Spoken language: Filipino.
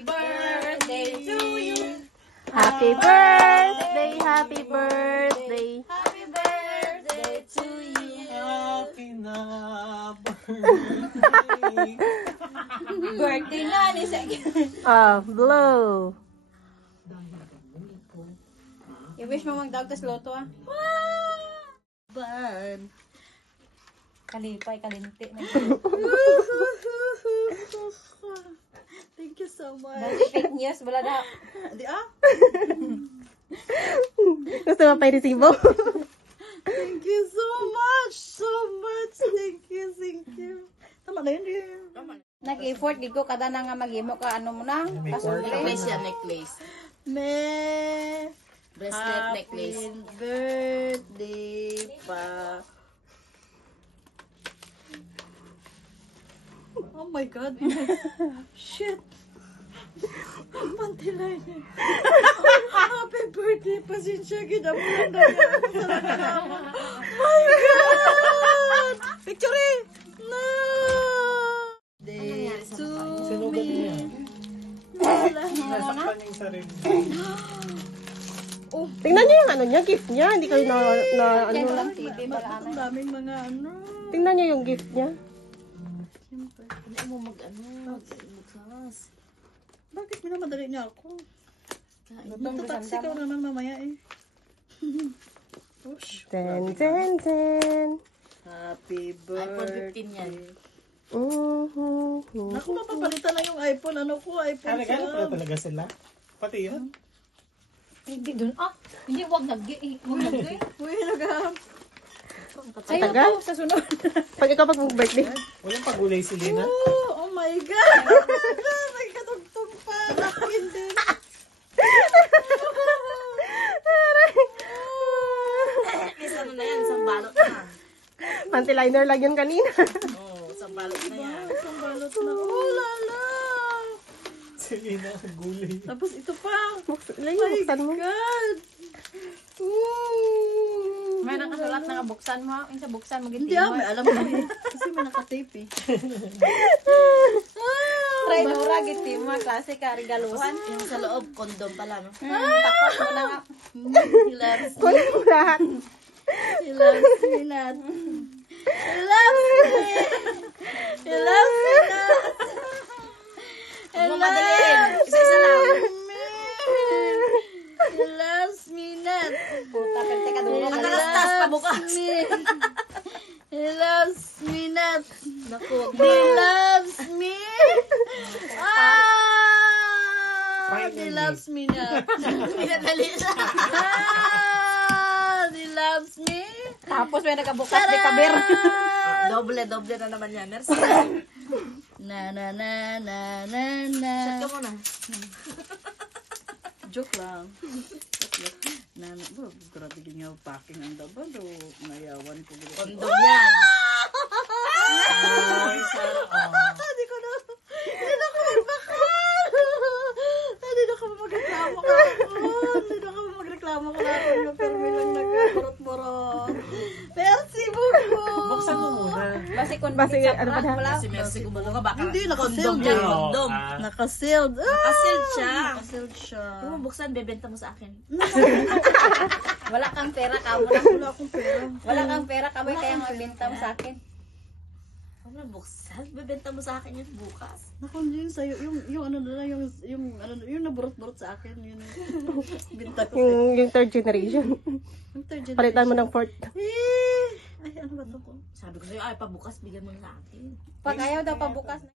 Happy birthday to you. Happy birthday, happy birthday. Happy birthday to you. Happy na birthday. Birthday na ni Blow. I-wish mo magdagtas loto ah. Ban. Kalipay, kalinti. Thank you so much. Dati fake news, wala na. Di ah? Gusto mo pa resibo? Thank you so much. So much. Thank you. Tama na yun din. Nag-effort gid ko kada na nga maghimo ka ano mo na. Necklace yan, necklace. Me. Bracelet, necklace. Happy birthday pa. Oh my God. Shit. Mantilay niya. Happy birthday. Pasensya. Ginabulan na niya ako sa nakalama. My God. Picture eh. No. Day to Sinugat niya. Nasaktan niya yung sarili. Tingnan niyo yung ano niya, gift niya. Hindi kayo na ano. Yan lang TV para Ang daming mga ano. Tingnan niyo yung gift niya. Hindi mo magsas. Bakit minamadali niya ako? Lutong Magta-taxi ka naman mamaya eh. Push. Ten, ten, ten. Happy iPhone 15 yan. Naku, mapapalitan na yung iPhone. Ano ko? iPhone Nagano pala talaga sila? Pati yun? Hindi dun ah. Hindi wag nag-gi. Uy, nagaham. Sa'yo Tagal? to, sa sunod. Pag ikaw mag-birthday. Walang pagulay si Lina? Oh my God! May katugtog pa. Akin din. Isa na yan, isang balot na. Panty-liner lang yun kanina. Oo, isang balot na yan. Isang balot na. Oh, lala! Si Lina, ang gulay. Tapos ito pa. Lang yung buksan mo. God! Ooh. May nakasulat na buksan mo. Yung sa buksan mo Hindi ah, may alam ko eh. Kasi may nakatape eh. Try Dora, giti mo. Klase ka, regaluhan. Yung sa loob, condom pala, no? Takot mo na nga. He loves me. Kunin mo lahat. He loves me not. He loves me. He loves me not. He Huwag mo madaliin. Isa-isa lang. He loves me not. Puta, perte ka dulo. Matalastas pa bukas. He loves me not. Naku, He loves me. He loves me not. pinadali siya. He loves me. Tapos may nagkabukas, di kabir. Doble na naman yan. Merci. Na na na na Shot ka muna. Joke lang. Na na, bro, grabe ganyan packing ang daba do. Nayawan ko. Condom yan. Hindi ko na. Hindi na ako magbakal. Hindi na ako magreklamo ka ako. Hindi na ako magreklamo ka na ako. Yung permi lang nagkaborot-borot. Merci buko. Buksan mo muna. Basi kung Basi, ano pa na? wala. Si Merci kung ka baka. Hindi, nakasealed Condom yan, eh. condom. Nakasealed. Nakasealed siya. Nakasealed siya. Yung mo buksan, bebenta mo sa akin. Wala kang pera, kamo na. Wala akong pera. Wala kang pera, kamo kaya mabenta mo sa akin. Huwag na buksan. Bebenta mo sa akin yun bukas. Naku, yun sa'yo, yung ano na yung naburot-burot sa akin, yun. Binta ko sa'yo. Yung third generation. Yung third generation. Palitan mo ng fourth. Ay, ano ba to ko? Sabi ko sa'yo, ay pabukas, bigyan mo na sa akin. Pag ayaw daw pabukas.